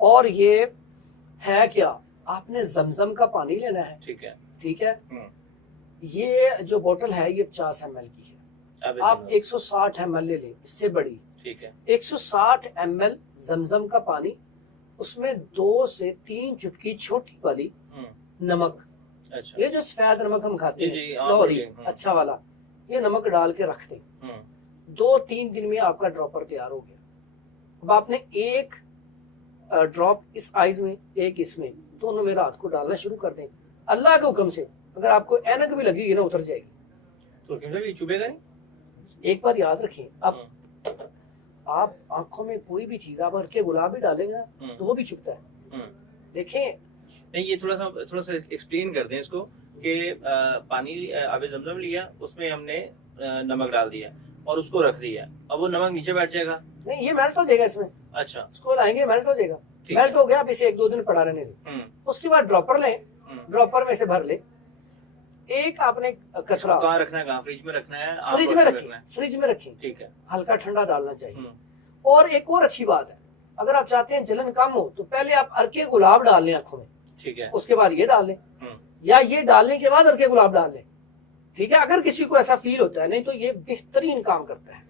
और ये है क्या, आपने जमजम का पानी लेना है, ठीक है। ठीक है। ये जो बोतल है ये 50 ml की है, आप 160 ml ले लें, इससे बड़ी, ठीक है। 160 ml जमजम का पानी, उसमें 2 से 3 चुटकी छोटी वाली नमक, अच्छा। ये जो सफेद नमक हम खाते जी, हैं लाहौरी हाँ। अच्छा वाला, ये नमक डाल के रख दें। 2-3 दिन में आपका ड्रॉपर तैयार हो गया। अब आपने एक ड्रॉप इस आइज में, एक इसमें, दोनों में रात को डालना शुरू कर दें। अल्लाह के हुक्म से अगर आपको ऐनक भी लगेगी ना, उतर जाएगी। तो क्यों ये चुभेगा नहीं? एक बात याद रखें, अब आप आंखों में कोई भी चीज, आप हर के गुलाब भी डालेंगे ना तो वो भी चुभता है। देखें, नहीं, ये थोड़ा सा एक्सप्लेन कर दें इसको कि पानी आबे जमजम लिया, उसमें हमने नमक डाल दिया और उसको रख दिया, अब वो नमक नीचे बैठ जाएगा? नहीं, ये मेल्ट हो जाएगा इसमें। अच्छा, उसको लाएंगे, मेल्ट हो जाएगा। मेल्ट हो गया, अब इसे 1-2 दिन पड़ा रहने दें। उसके बाद ड्रॉपर लें, ड्रॉपर में से भर ले। एक आपने कचरा कहाँ रखना है, कहाँ? फ्रिज में रखना है? फ्रिज में रखें, फ्रिज में रखें, ठीक है। हल्का ठंडा डालना चाहिए। और एक और अच्छी बात है, अगर आप चाहते हैं जलन कम हो तो पहले आप अर्के गुलाब डाल लें आंखों में, ठीक है। उसके बाद ये डाल लें, या ये डालने के बाद अर्के गुलाब डाल लें, ठीक है। अगर किसी को ऐसा फील होता है, नहीं तो ये बेहतरीन काम करता है।